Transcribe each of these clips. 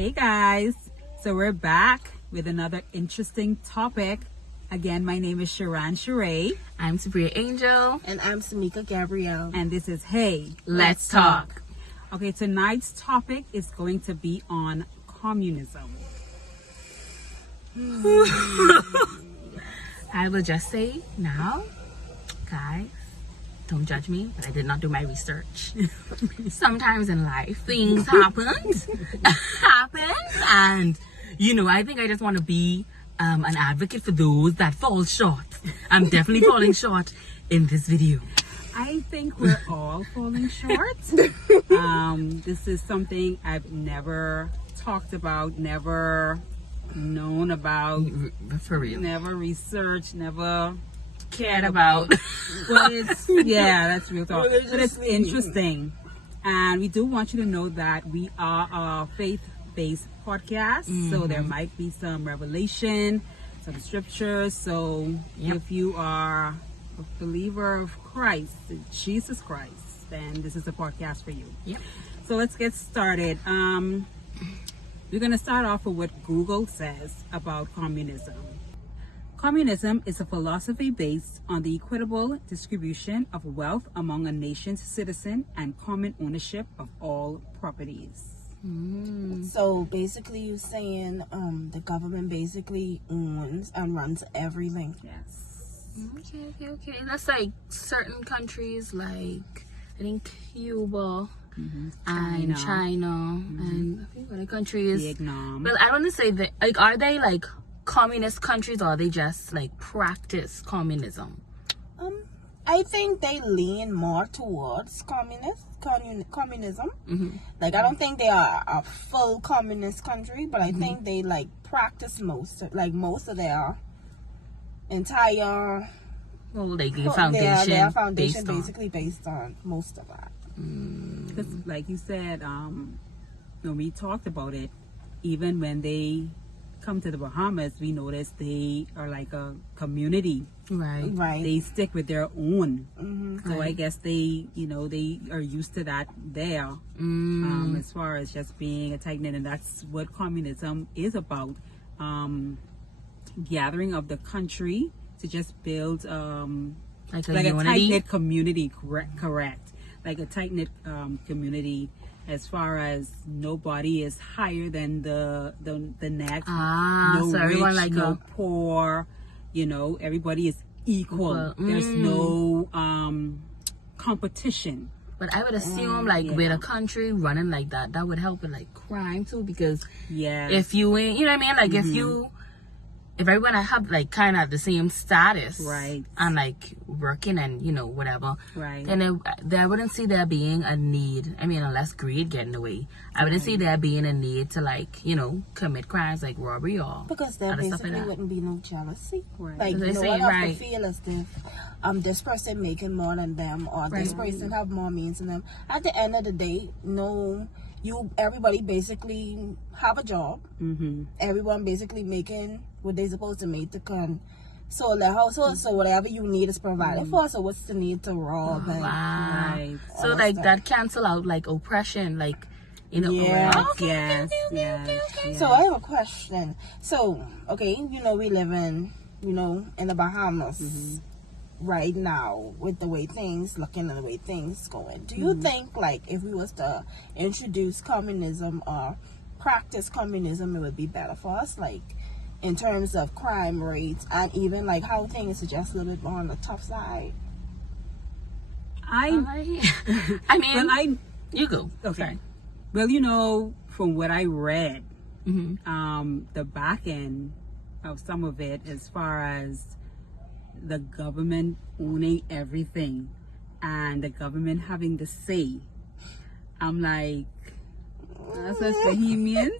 Hey guys, so we're back with another interesting topic. Again, my name is Sharon Sheree. I'm Sabria Angel. And I'm Samika Gabrielle. And this is Hey, Let's Talk. Okay, tonight's topic is going to be on communism. I will just say now, guys, don't judge me, but I did not do my research. Sometimes in life, things happen, and I think I just want to be an advocate for those that fall short. I'm definitely falling short in this video. I think we're all falling short. This is something I've never talked about, never known about, For real. never researched, never Cared about. But that's real talk. But it's interesting. And we do want you to know that we are a faith-based podcast. So there might be some revelation, some scriptures. So if you are a believer of Christ, Jesus Christ, then this is a podcast for you. Yep. So let's get started. We're going to start off with what Google says about communism. Communism is a philosophy based on the equitable distribution of wealth among a nation's citizens and common ownership of all properties. So basically you're saying the government basically owns and runs everything. Yes. Okay. That's like certain countries, like I think Cuba and China and I think other countries. Vietnam. Well, I don't want to say that. Like, are they like communist countries, or are they just like practice communism? I think they lean more towards communism. Like I don't think they are a full communist country, but I think they like practice most of their entire Foundation. Their foundation based on. basically based on most of that. Because like you said, when we talked about it, even when they come to the Bahamas, we noticed they are like a community. Right. They stick with their own. So I Right. guess they are used to that there. As far as just being a tight knit, and that's what communism is about. Gathering of the country to just build Like a a unity. tight knit community. Correct. Like a tight knit community. As far as nobody is higher than the next. No so everyone rich, like no a poor. Everybody is equal. Equal. There's no competition. But I would assume with a country running like that, that would help with like crime too, because if you ain't, you know what I mean, like if everyone have like kind of the same status, Right. and like working and whatever, Right. then I wouldn't see there being a need. I mean, unless greed get in the way, I wouldn't see there being a need to like commit crimes like robbery or Because there other stuff basically like that. wouldn't be no jealousy. Right. Like They no say, one have right. to feel as if this person making more than them or this Right. person have more means than them. At the end of the day, everybody basically have a job. Everyone basically making what they supposed to make to console their household. So whatever you need is provided for. So what's the need to rob? And Wow. Right. So all like stuff. that cancel out like oppression, like Yeah. Yes. So I have a question. So, okay, we live in the Bahamas right now with the way things looking and the way things going. Do you think like if we was to introduce communism or practice communism, it would be better for us, like in terms of crime rates and even like how things are just a little bit more on the tough side? I mean, you go. Okay. Sorry. Well, from what I read, Mm-hmm. the back end of some of it, as far as the government owning everything and the government having the say, I'm like, that's us Bohemians.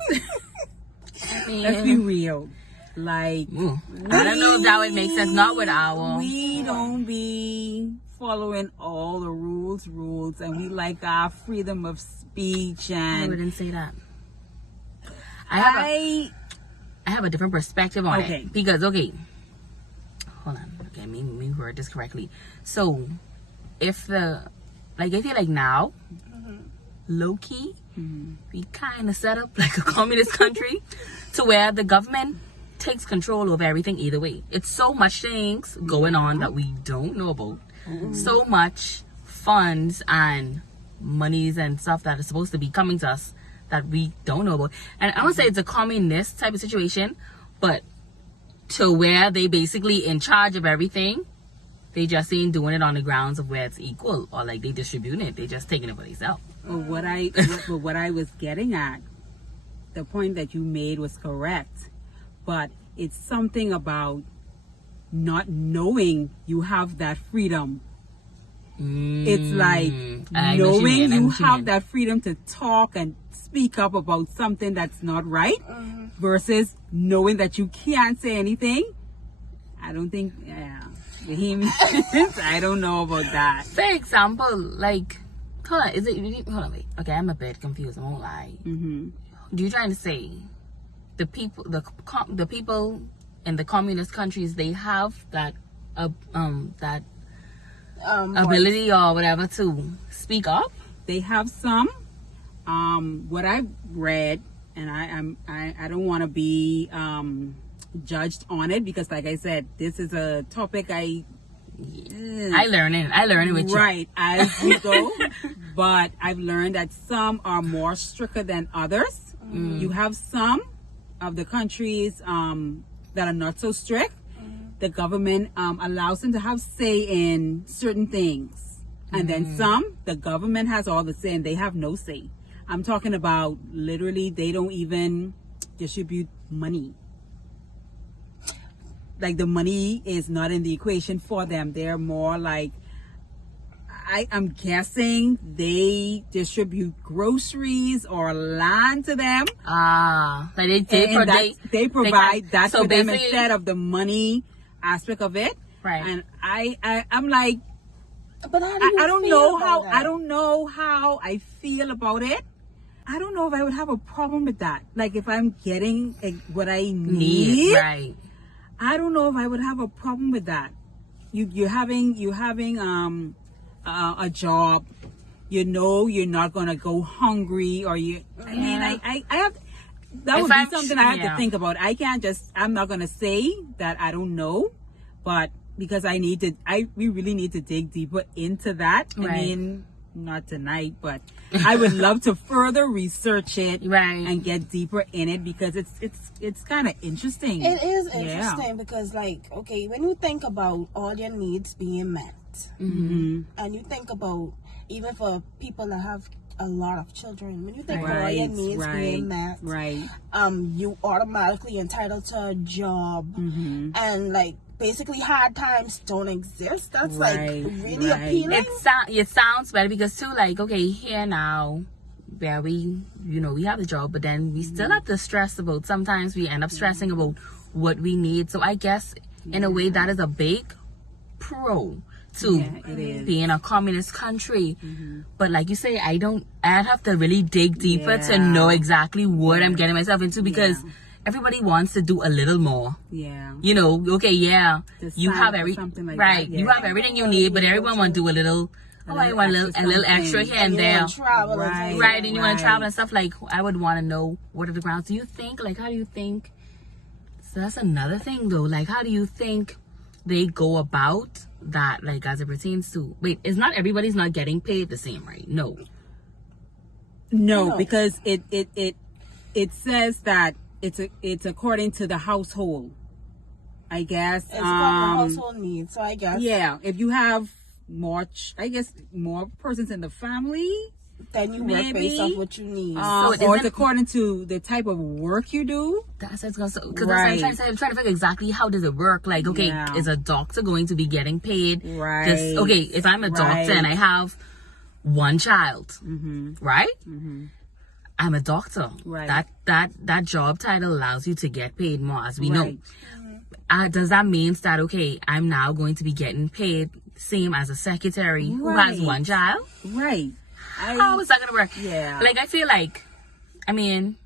Let's be real. Like, I don't know if that would make sense. Not with our. we don't be following all the rules, and we like our freedom of speech. I And wouldn't say that. I have a different perspective on it, because hold on, okay, let me word this correctly. So if you like now, low key, we kind of set up like a communist country to where the government takes control of everything either way. It's so much things going on that we don't know about. So much funds and monies and stuff that is supposed to be coming to us that we don't know about. And I don't say it's a communist type of situation, but to where they basically in charge of everything, they just ain't doing it on the grounds of where it's equal or like they distributing it. They just taking it for themselves. But what I was getting at, the point that you made was correct, but it's something about not knowing you have that freedom. It's like knowing you have that freedom to talk and speak up about something that's not right versus knowing that you can't say anything. I don't think, I don't know about that. For example, like, hold on, wait. Okay, I'm a bit confused. I won't lie. Do you trying to say the people in the communist countries, they have that ability or whatever to speak up? They have some. What I've read, and I don't want to be judged on it because, like I said, this is a topic I learn it with you. Right, as we go. But I've learned that some are more stricter than others. You have some of the countries that are not so strict. The government allows them to have say in certain things. And then some, the government has all the say and they have no say. I'm talking about literally they don't even distribute money. Like the money is not in the equation for them. They're more like, I'm guessing they distribute groceries or land to them. Like they provide that so for them instead of the money aspect of it. Right. And I'm like, but how do you I don't feel know about how that? I don't know how I feel about it. I don't know if I would have a problem with that. Like if I'm getting what I need, right? I don't know if I would have a problem with that. You're having a job. You know you're not gonna go hungry, or I mean, I have. That would be something I have to think about. I can't just. I'm not gonna say that I don't know, but because we really need to dig deeper into that. Right. I mean, not tonight, but I would love to further research it and get deeper in it because it's kind of interesting. It is interesting because, like, okay, when you think about all your needs being met, and you think about even for people that have a lot of children, when you think about all your needs being met, you automatically entitled to a job, and like basically hard times don't exist. That's like really appealing. It sounds better because too, like, okay, here now where we have the job, but then we still have to stress about, sometimes we end up stressing about what we need. So I guess in a way that is a big pro to being a communist country. But like you say, I'd have to really dig deeper to know exactly what I'm getting myself into because everybody wants to do a little more. You know, okay, you have everything like you have everything you need, but everyone want to do a little. I want a little extra here and there. And you want to travel and stuff. Like, I would want to know what are the grounds. Do you think, like, how do you think? So that's another thing, though. Like, how do you think they go about that, like, as it pertains to? Wait, everybody's not getting paid the same, right? No, because it says that it's according to the household. I guess it's according to household needs. So I guess if you have more persons in the family, then you work based off what you need. Or it's according to the type of work you do. That's what it's going to, because I'm trying to figure exactly how does it work. Like, okay, is a doctor going to be getting paid? Right. Okay, if I'm a doctor and I have one child, right? I'm a doctor. Right. That job title allows you to get paid more, as we know. Does that mean that, okay, I'm now going to be getting paid same as a secretary who has one child? Right. How is that going to work? Like, I feel like, I mean,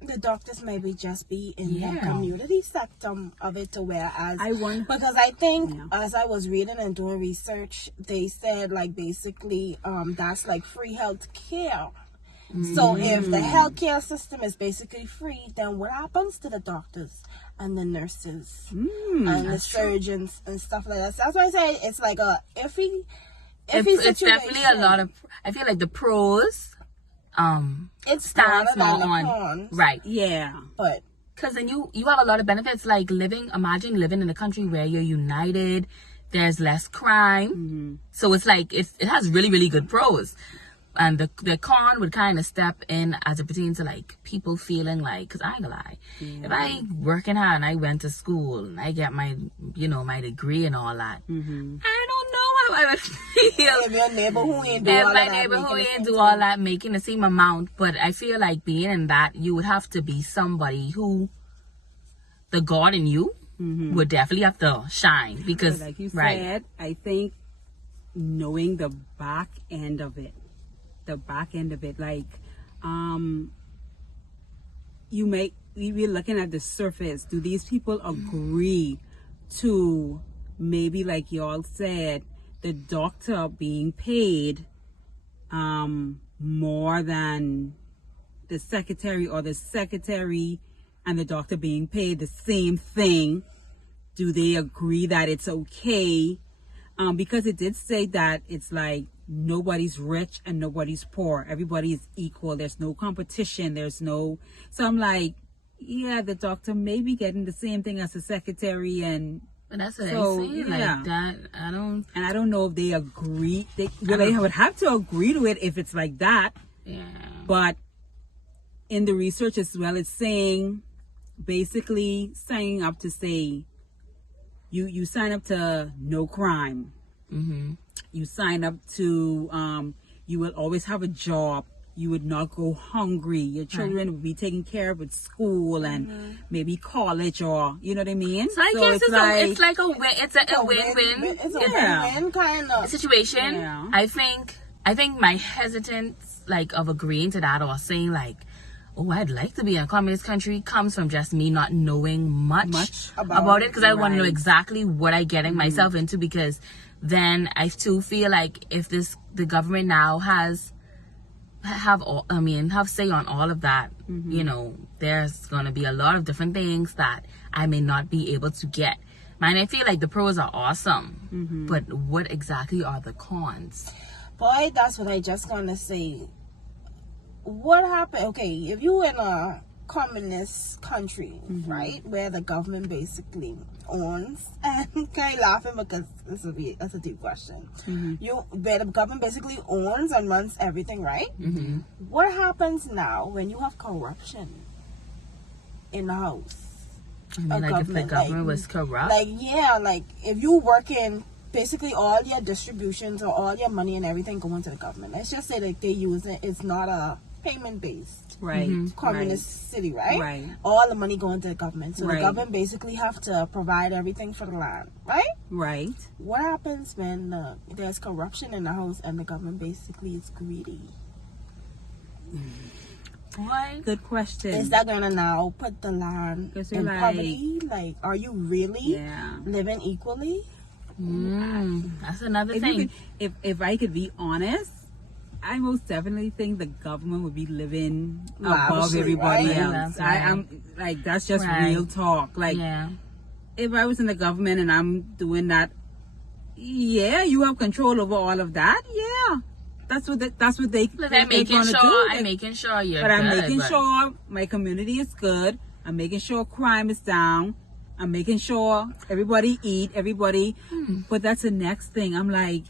the doctors maybe just be in the community sector of it, to whereas because I think as I was reading and doing research, they said like basically that's like free health care. So if the healthcare system is basically free, then what happens to the doctors and the nurses and the surgeons and stuff like that? So that's why I say it's like a iffy situation. It's definitely a lot of. I feel like the pros, it stands more on the on cons, right. Yeah. but Because then you have a lot of benefits, like imagine living in a country where you're united, there's less crime. So it's like, it has really, really good pros. And the con would kind of step in as it pertains to like people feeling like, because I ain't gonna lie, if I working hard and I went to school and I get my, my degree and all that, I don't know how I would feel. if your neighbor who ain't do If all my of that, neighbor who making the ain't same do thing. all that making the same amount, but I feel like being in that, you would have to be somebody who the God in you would definitely have to shine, because But like you right. said, I think knowing the back end of it, like we're looking at the surface. Do these people agree to, maybe like y'all said, the doctor being paid more than the secretary, or the secretary and the doctor being paid the same thing? Do they agree that it's okay? Because it did say that it's like nobody's rich and nobody's poor. Everybody is equal. There's no competition. So I'm like, yeah, the doctor may be getting the same thing as the secretary, and But that's what so, I say. yeah. Like that, I don't know if they agree. They would have to agree to it if it's like that. yeah. But in the research as well, it's saying basically signing up to say you sign up to no crime. You sign up to you will always have a job. You would not go hungry. Your children will be taken care of at school and maybe college, or you know what I mean. So I guess it's like a win. It's a win-win. It's a Yeah. win-win kind of situation. Yeah. I think my hesitance like of agreeing to that, or saying like, oh, I'd like to be in a communist country, comes from just me not knowing much about it, because I want to know right. exactly what I'm getting myself into, because then I still feel like if the government now have say on all of that, there's gonna be a lot of different things that I may not be able to get. Man, I feel like the pros are awesome, but what exactly are the cons? Boy, that's what I just gonna say. What happened? Okay, if you in a communist country, right, where the government basically owns, and kind of laughing because that's a deep question. Where the government basically owns and runs everything, right? What happens now when you have corruption in the house? I mean, like if the government was corrupt, like if you work in, basically all your distributions or all your money and everything going to the government. Let's just say that they use it. It's not a payment based communist city, right? Right. All the money going to the government. So the Right. government basically have to provide everything for the land, right? Right. What happens when there's corruption in the house and the government basically is greedy? boy, Good question. Is that gonna now put the land 'Cause you're in like- poverty? Like, are you really Yeah. living equally? that's another If, thing. if I could be honest, I most definitely think the government would be living above Lavishly, everybody right? else. That's right. I'm like, that's just Right. real talk. Like, Yeah. if I was in the government and I'm doing that, yeah, you have control over all of that. Yeah, that's what they But they're I'm making gonna sure. do. I'm making sure you're. But I'm good, making but- sure my community is good. I'm making sure crime is down. I'm making sure everybody eat, everybody. But that's the next thing. I'm like,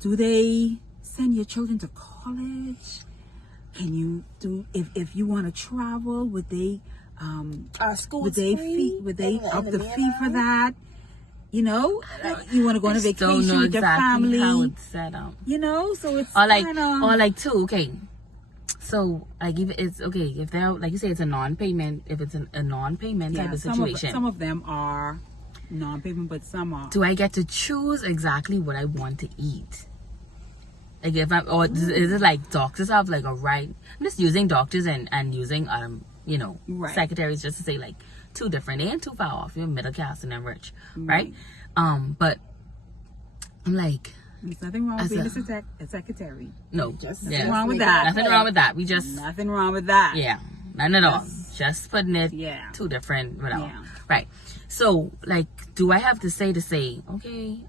do they send your children to college? Can you do, if you want to travel, would they School would they free would they in up the fee mainland? for that? You want to go on a Just don't vacation know with your exactly how family. it's set up. So it's Or like, kinda, too. Okay, so like if it's okay, if they're like you say, it's a non-payment. If it's a non-payment type of situation, some of them are non-payment, but some are. do I get to choose exactly what I want to eat? Like if I'm, or is it like doctors have like a right? I'm just using doctors and using Right. secretaries just to say like two different. They ain't too far off. You're middle class and then rich, right? But I'm like, There's nothing wrong with being a secretary. No, Just Nothing wrong with that. Nothing wrong with that. We just Nothing wrong with that. yeah, none at all. Just putting it two different, whatever. Yeah. Right. So, like, do I have to say okay,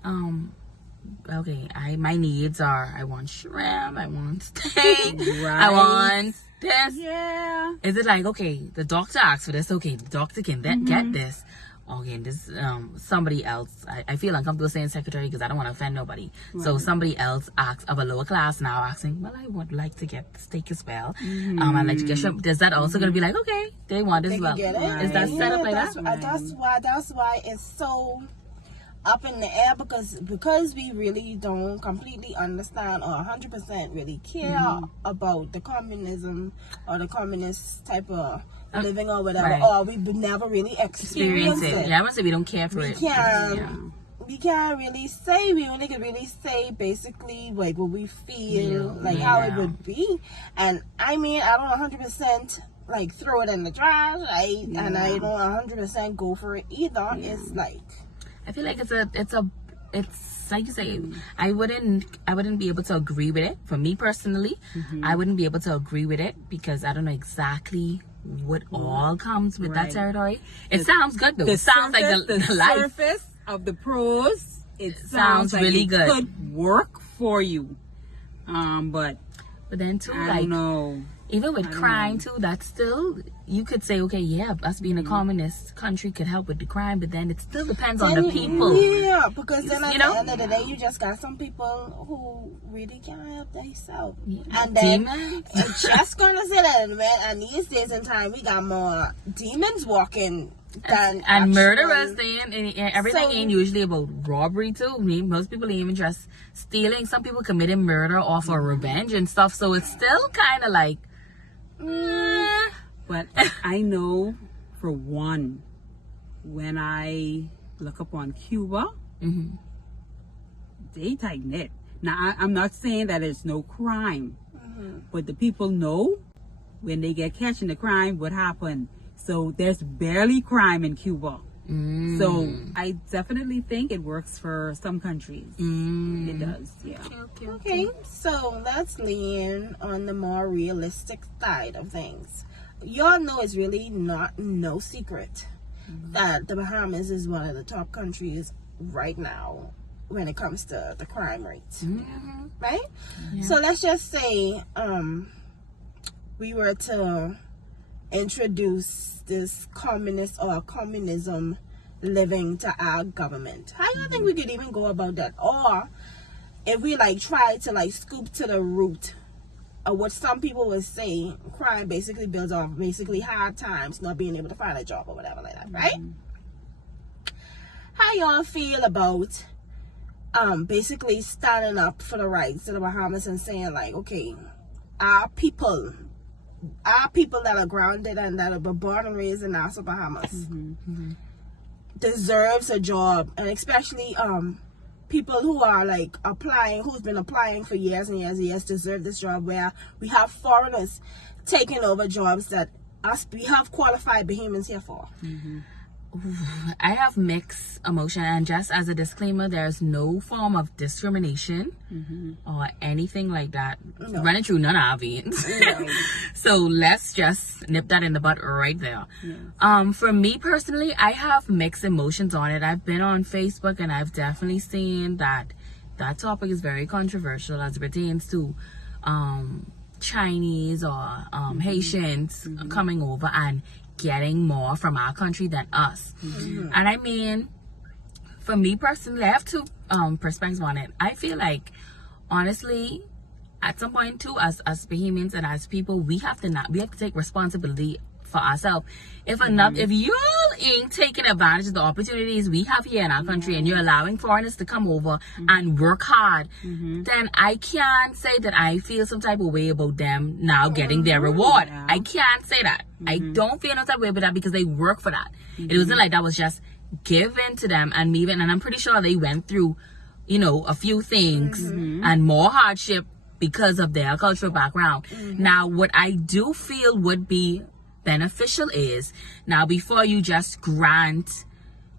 my needs are I want shrimp, I want steak, I want this. Yeah. Is it like, okay, the doctor asked for this, okay, the doctor can get this. Okay, this somebody else. I feel uncomfortable saying secretary because I don't want to offend nobody. Right. So somebody else asks of a lower class now asking, well, I would like to get steak as well. I'd like to get shrimp. Is that also going to be like, okay, they want this as well? Right. Is that set up like that? That's why it's so up in the air because we really don't completely understand or 100% really care about the communism or the communist type of living or whatever, or we never really experience it. Yeah, I would say we don't care for it. We can't really say. We only can really say basically like what we feel, like how it would be. And I mean, I don't 100% like throw it in the trash, right? And I don't 100% go for it either. It's like, I feel like it's like you say, I wouldn't be able to agree with it. For me personally, I wouldn't be able to agree with it because I don't know exactly what all comes with that territory. It sounds good though. It sounds like the life. Surface of the pros. It sounds like really it good. Could work for you, but then too, I like don't know. Even with crime too, that's still, you could say, okay, yeah, us being a communist country could help with the crime, but then it still depends on the people. Yeah, because then at the end of the day, you just got some people who really can't help themselves. And then, it's just gonna say that, man, and these days in time, we got more demons walking than and murderers then, and everything ain't usually about robbery too. Most people ain't even just stealing. Some people committing murder off of revenge and stuff, so it's still kind of like, but I know for one, when I look up on Cuba, they tighten it. Now I'm not saying that there's no crime, but the people know when they get catch in the crime what happened. So there's barely crime in Cuba. So I definitely think it works for some countries. It does, yeah. Okay, so let's lean on the more realistic side of things. Y'all know it's really no secret that the Bahamas is one of the top countries right now when it comes to the crime rate. Right? Yeah. So let's just say we were to introduce this communist or communism living to our government. How do you think we could even go about that? Or if we like try to like scoop to the root of what some people would say crime basically builds off basically hard times, not being able to find a job or whatever like that, right? How y'all feel about basically standing up for the rights of the Bahamas and saying like, okay, our people that are grounded and that are born and raised in Nassau, Bahamas, deserves a job, and especially people who are like who's been applying for years and years and years, deserve this job, where we have foreigners taking over jobs that we have qualified Bahamians here for. I have mixed emotion, and just as a disclaimer, there's no form of discrimination or anything like that running through none of our veins. So let's just nip that in the bud right there. For me personally, I have mixed emotions on it. I've been on Facebook and I've definitely seen that topic is very controversial as it pertains to Chinese or Haitians coming over and getting more from our country than us. And I mean, for me personally, I have two perspectives on it. I feel like, honestly, at some point too, as Bahamians and as people, we have to take responsibility for ourselves. If y'all ain't taking advantage of the opportunities we have here in our country, and you're allowing foreigners to come over and work hard, then I can't say that I feel some type of way about them now getting their reward. I can't say that. I don't feel no type of way about that because they work for that. It wasn't like that was just given to them, and I'm pretty sure they went through, a few things and more hardship because of their cultural background. Now, what I do feel would be beneficial is, now before you just grant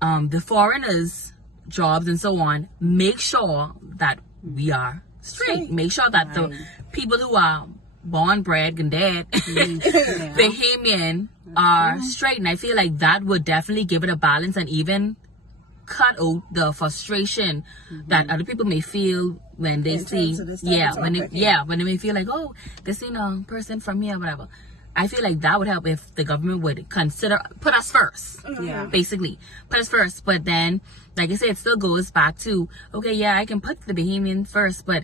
the foreigners jobs and so on, make sure that we are straight. Make sure that Right. the people who are born, bred, and dead, Yeah. Bahamian, are straight. And I feel like that would definitely give it a balance and even cut out the frustration that other people may feel when they In see, terms of this type of when topic, when they may feel like, oh, this ain't a person from here, whatever. I feel like that would help if the government would put us first. Yeah. Basically, put us first. But then, like I said, it still goes back to, okay, yeah, I can put the Bahamian first, but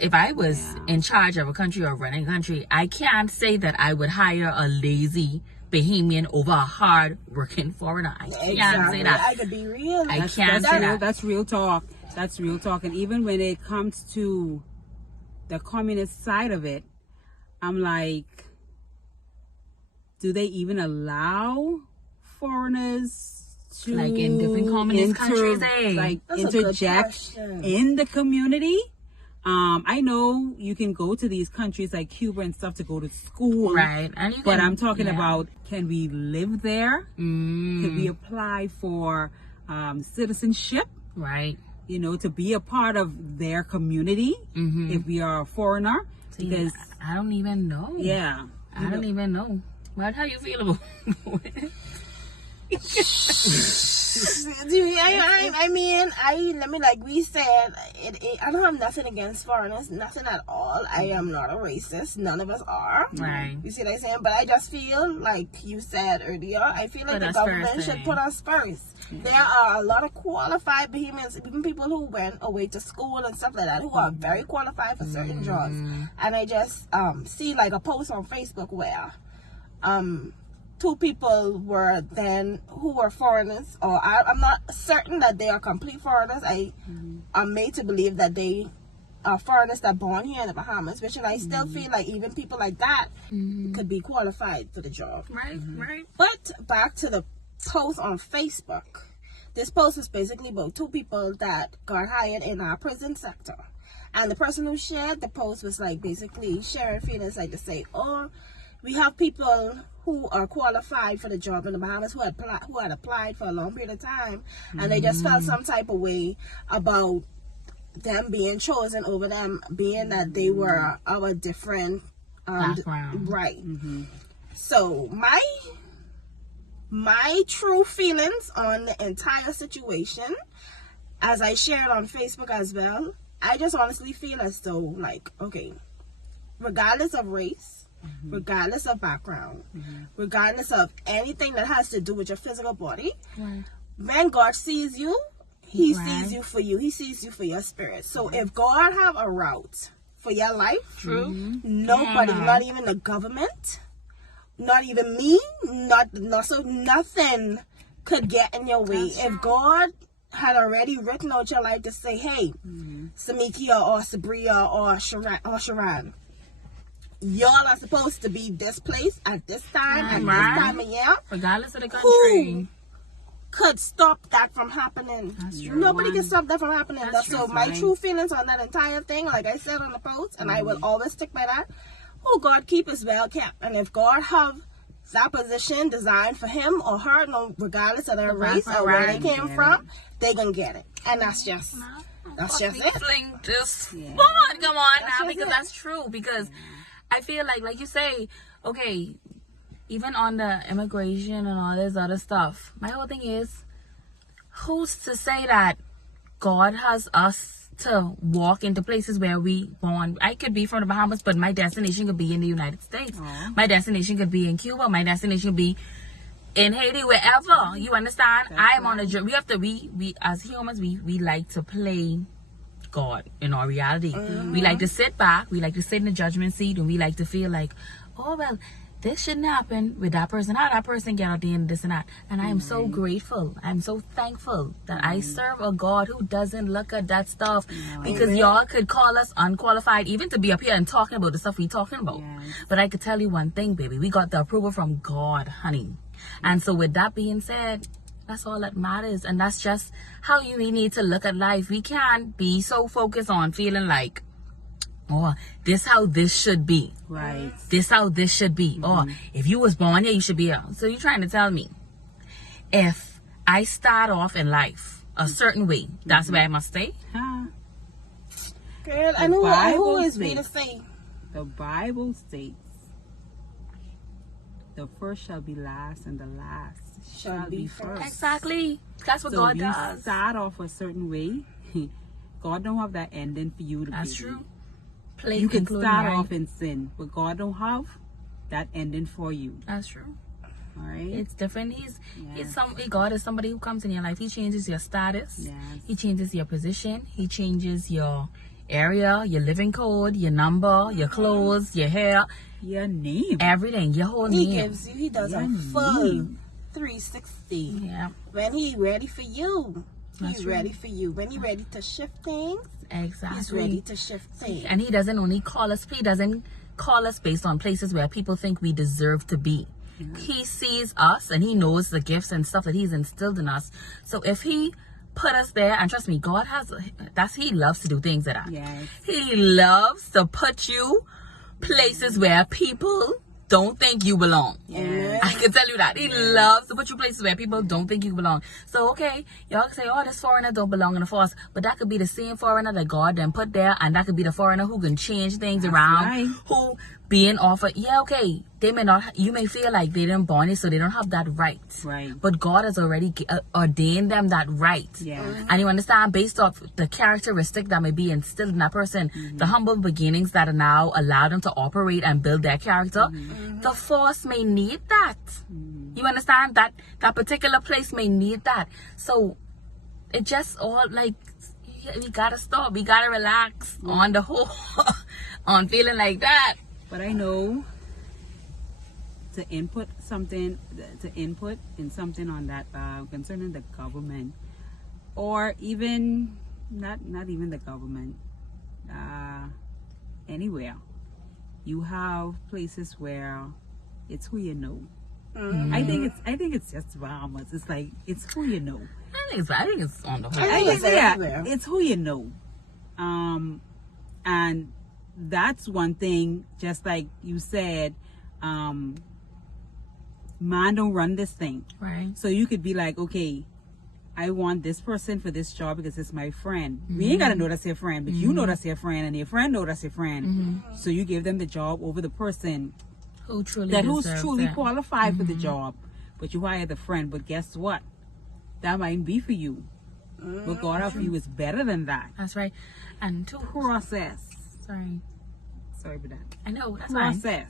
if I was in charge of a country or running a country, I can't say that I would hire a lazy Bahamian over a hard working foreigner. I can't say that. I could be real. I can't say that. That's real talk. That's real talk. And even when it comes to the communist side of it, I'm like, do they even allow foreigners to, like in different communist countries, like That's a good interject question. in the community? I know you can go to these countries like Cuba and stuff to go to school, Right. And you but can- I'm talking yeah. about, can we live there? Can we apply for citizenship? Right. You know, to be a part of their community if we are a foreigner. Because I don't even know. I don't even know. What? How you feel about it? I mean, like we said, I don't have nothing against foreigners, nothing at all. I am not a racist. None of us are. Right. You see what I'm saying? But I just feel like you said earlier, I feel like Put the us government first, should eh? put us first. There are a lot of qualified Bahamians, even people who went away to school and stuff like that, who are very qualified for certain jobs. And I just see like a post on Facebook where two people were then who were foreigners, or I'm not certain that they are complete foreigners. I am made to believe that they are foreigners that born here in the Bahamas, which I still feel like even people like that could be qualified for the job. Right. Right. But back to the post on Facebook. This post was basically about two people that got hired in our prison sector. And the person who shared the post was like basically sharing feelings like to say, oh, we have people who are qualified for the job in the Bahamas who had applied for a long period of time, and they just felt some type of way about them being chosen over them, being that they were of a different Background. right. So my true feelings on the entire situation, as I shared on Facebook as well, I just honestly feel as though, like, okay, regardless of race, regardless of background, regardless of anything that has to do with your physical body, Right. when God sees you, He Right. sees you for you. He sees you for your spirit. So if God have a route for your life, nobody, not even the government, not even me, nothing could get in your way. If God had already written out your life to say, hey, Samikia or Sabria or Sharan, y'all are supposed to be this place at this time, at this time of year, Regardless of the country. who could stop that from happening? Nobody can stop that from happening. So my true feelings on that entire thing, like I said on the post, and I will always stick by that, who God keep is well kept. And if God have that position designed for him or her, no, regardless of their race or where they came from, they gonna get it. And that's just it. Fling this on, come on now, just because it. that's true. Because I feel like you say, okay, even on the immigration and all this other stuff, my whole thing is, who's to say that God has us to walk into places where we born? I could be from the Bahamas, but my destination could be in the United States. My destination could be in Cuba. My destination could be in Haiti, wherever. You understand? I'm on a journey. We as humans, we like to play God in our reality. We like to sit back, we like to sit in the judgment seat, and we like to feel like, oh well, this shouldn't happen with that person. How that person get out there and this and that. And I am so grateful. I'm so thankful that I serve a God who doesn't look at that stuff. Because y'all could call us unqualified even to be up here and talking about the stuff we talking about. But I could tell you one thing, baby. We got the approval from God, honey. And so with that being said, that's all that matters. And that's just how we need to look at life. We can't be so focused on feeling like, oh, this how this should be. Right. This how this should be. Or if you was born here, you should be here. So you're trying to tell me, if I start off in life a certain way, that's where I must stay? Huh. Girl, and who is we to say? The Bible states, the first shall be last and the last shall be first. Exactly. That's what So God you does. start off a certain way. God don't have that ending for you to That's be. true. You can including start right. off in sin, but God don't have that ending for you. That's true. All right. It's different. God is somebody who comes in your life. He changes your status. Yes. He changes your position. He changes your area, your living code, your number, your clothes, your hair, Your name. everything, your whole He name. gives you, he does Your a full name. 360. Yeah, When he ready for you, That's he's true. ready for you. When he ready to shift things, exactly. he's ready to shift things. And he doesn't only call us, he doesn't call us based on places where people think we deserve to be. He sees us and he knows the gifts and stuff that he's instilled in us. So if he put us there, and trust me, God he loves to do things like that. Yes. He loves to put you places where people don't think you belong. Yes. I can tell you that. He loves to put you places where people don't think you belong. So, okay, y'all can say, oh, this foreigner don't belong in the force. But that could be the same foreigner that God then put there. And that could be the foreigner who can change things around. right. Who being offered, yeah, okay, they may not, you may feel like they didn't born it, so they don't have that right. Right. But God has already ordained them that right. Yeah. And you understand, based off the characteristic that may be instilled in that person, the humble beginnings that are now allow them to operate and build their character, the force may need that. You understand? That particular place may need that. So it just all like, we gotta stop. We gotta relax on the whole, on feeling like that. But I know to input in something on that concerning the government, or even not even the government, anywhere, you have places where it's who you know. I think it's just Bahamas. It's like it's who you know. I think it's on the whole. I think it's everywhere. It's who you know. And that's one thing, just like you said, man don't run this thing. Right. So you could be like, okay, I want this person for this job because it's my friend. We ain't gotta know that's your friend, but you know that's your friend, and your friend know that's your friend. So you give them the job over the person Who's truly truly qualified for the job. But you hire the friend, but guess what? That might be for you. But God for you is better than that. That's right. And to Process. sorry Sorry for that. I know that's fine.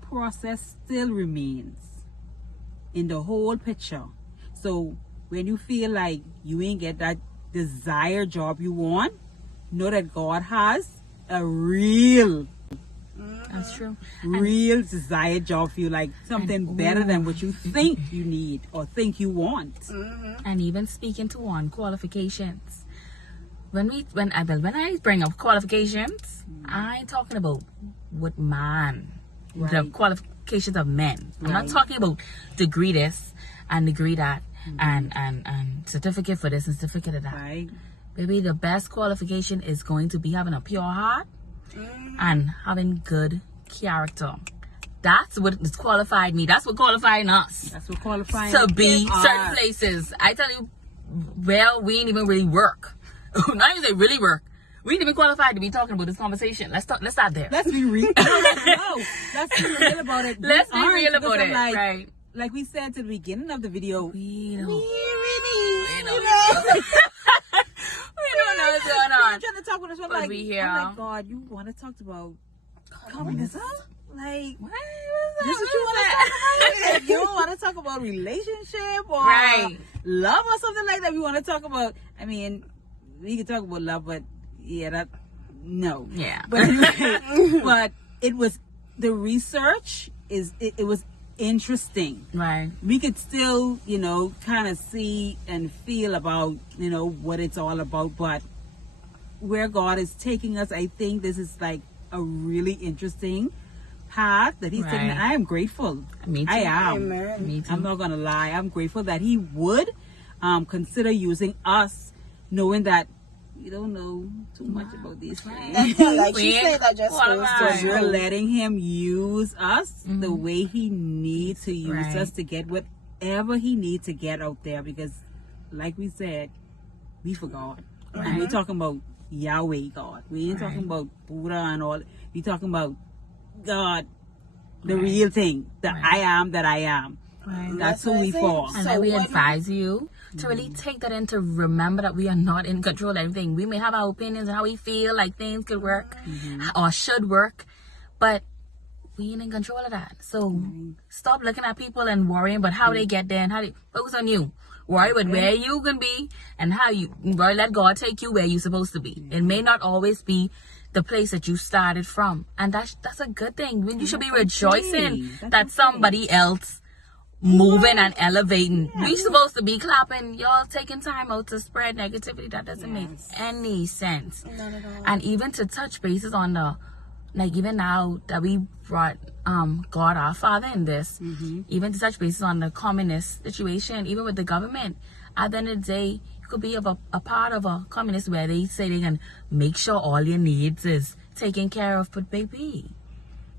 Process still remains in the whole picture. So when you feel like you ain't get that desired job you want, know that God has a real That's true. desired job for you, like something better than what you think you need or think you want. And even speaking to on qualifications, when I bring up qualifications, I ain't talking about what man, the Right. qualifications of men. I'm not Right. talking about degree this and degree that and certificate for this and certificate of that. Right? Baby, the best qualification is going to be having a pure heart and having good character. That's what has qualified me. That's what qualified us That's what qualifying to be are. certain places. I tell you, well, we ain't even really work. Not even say really work. We ain't even qualified to be talking about this conversation. Let's start there. Let's be real. No, let's be real about it. Let's be We aren't, real about because it. like, Right. Like we said to the beginning of the video, We don't, We we don't know what's going I'm on. trying to talk with us. I'm But like, we here. I'm like, God, you want to talk about communism? Like, What? this is what you want to talk about? Like, you don't want to talk about relationship or Right. love or something like that. We want to talk about, I mean, we can talk about love, but yeah, no. Yeah. But anyway, but it was, the research it was interesting. Right. We could still, kind of see and feel about, what it's all about. But where God is taking us, I think this is like a really interesting path that He's taking. Right. I am grateful. Me too. I am. Amen. Me too. I'm not gonna lie. I'm grateful that He would consider using us, knowing that we don't know too much about these things. Like she We said, that just goes qualified. to We're show. letting Him use us the way He needs to use Right. us to get whatever He needs to get out there. Because, like we said, we forgot. And we're talking about Yahweh God. We ain't talking about Buddha and all. We talking about God, the real thing, the I am that I am. Right. That's who we for. And then we advise you to really take that in, to remember that we are not in control of everything. We may have our opinions and how we feel like things could work or should work, but we ain't in control of that. So stop looking at people and worrying about how they get there and how they focus on you. Worry about where you can be and how you let God take you where you're supposed to be. It may not always be the place that you started from, and that's a good thing. You should be rejoicing that somebody else moving and elevating. We supposed to be clapping. Y'all taking time out to spread negativity. That doesn't make any sense. Not at all. And even to touch bases on the, like, even now that we brought God our Father in this, even to touch bases on the communist situation, even with the government, at the end of the day, you could be a part of a communist where they say they can make sure all your needs is taken care of, but baby,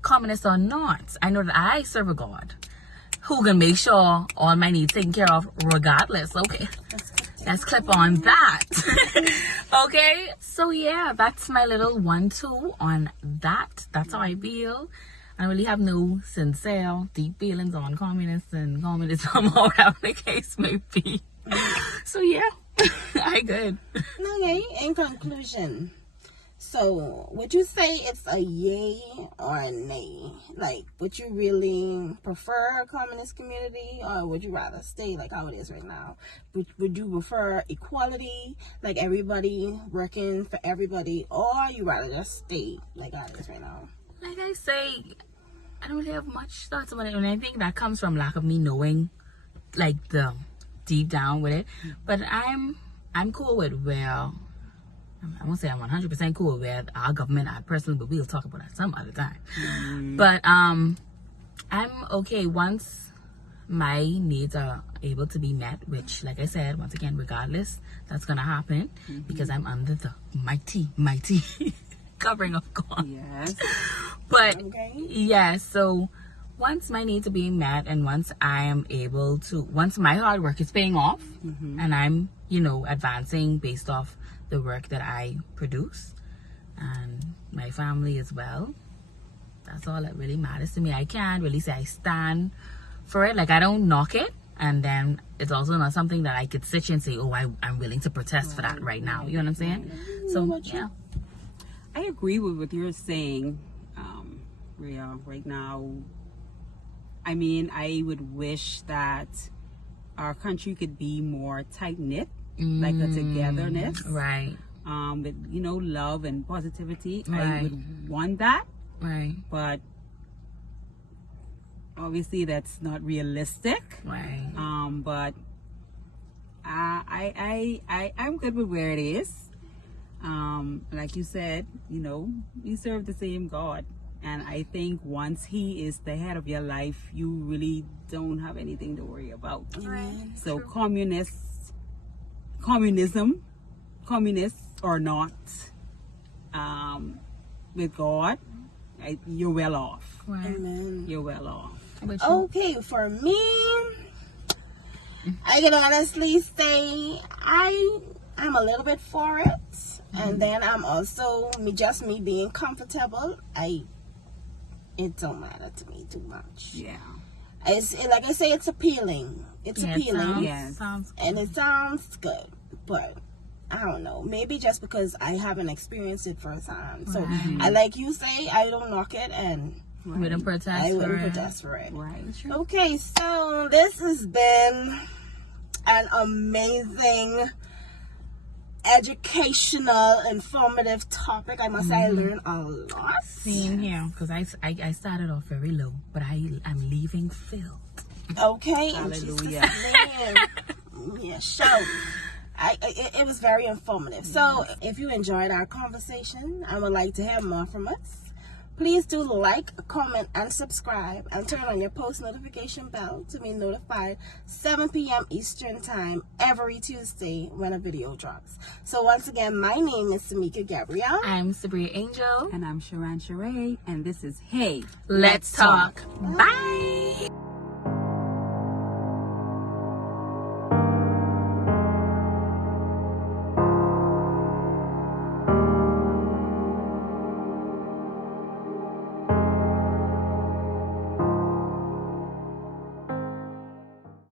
communist or not, I know that I serve a God who can make sure all my needs taken care of regardless. Okay, let's clip on that. Okay, so yeah, that's my little 1-2 on that. That's how I feel. I really have no sincere, deep feelings on communists and communism or whatever the case may be. So yeah, I good. Okay, in conclusion, so would you say it's a yay or a nay? Like, would you really prefer a communist community, or would you rather stay like how it is right now? Would you prefer equality, like everybody working for everybody, or you rather just stay like how it is right now? Like I say, I don't really have much thoughts on it, and I think that comes from lack of me knowing, like, the deep down with it. But I'm cool with where, I won't say I'm 100% cool with our government, I personally, but we'll talk about that some other time. But I'm okay once my needs are able to be met, which, like I said, once again, regardless, that's gonna happen because I'm under the mighty covering of God. Yes. But yeah, so once my needs are being met, and once I am able to, once my hard work is paying off, and I'm, advancing based off the work that I produce, and my family as well, that's all that really matters to me. I can't really say I stand for it. Like, I don't knock it, and then it's also not something that I could sit and say, oh, I'm willing to protest for that right now. You know what I'm saying? So yeah, I agree with what you're saying, Rhea, right now. I mean, I would wish that our country could be more tight-knit, like a togetherness. Right. With, love and positivity. Right. I would want that. Right. But obviously that's not realistic. Right. But I'm good with where it is. Like you said, we serve the same God. And I think once he is the head of your life, you really don't have anything to worry about. Right. So communism, communists or not, with God, you're well off. Right. Amen. You're well off. Okay, for me, I can honestly say I'm a little bit for it, and then I'm also me being comfortable. It don't matter to me too much. Yeah. It's like I say, it's appealing. It's appealing, Sounds good. and it sounds good, but I don't know. Maybe just because I haven't experienced it firsthand. So I, like you say, I don't knock it, and Wouldn't protest I for wouldn't it. protest for it. Right. Okay, so this has been an amazing, educational, informative topic. I must say I learned a lot. Same here, because I started off very low, but I'm leaving filled. Okay. Hallelujah. Yeah, so it was very informative. So if you enjoyed our conversation and would like to hear more from us, please do like, comment, and subscribe, and turn on your post notification bell to be notified 7 p.m. Eastern Time every Tuesday when a video drops. So once again, my name is Samika Gabrielle. I'm Sabria Angel. And I'm Sharan Sheree, and this is Hey, Let's talk. Bye.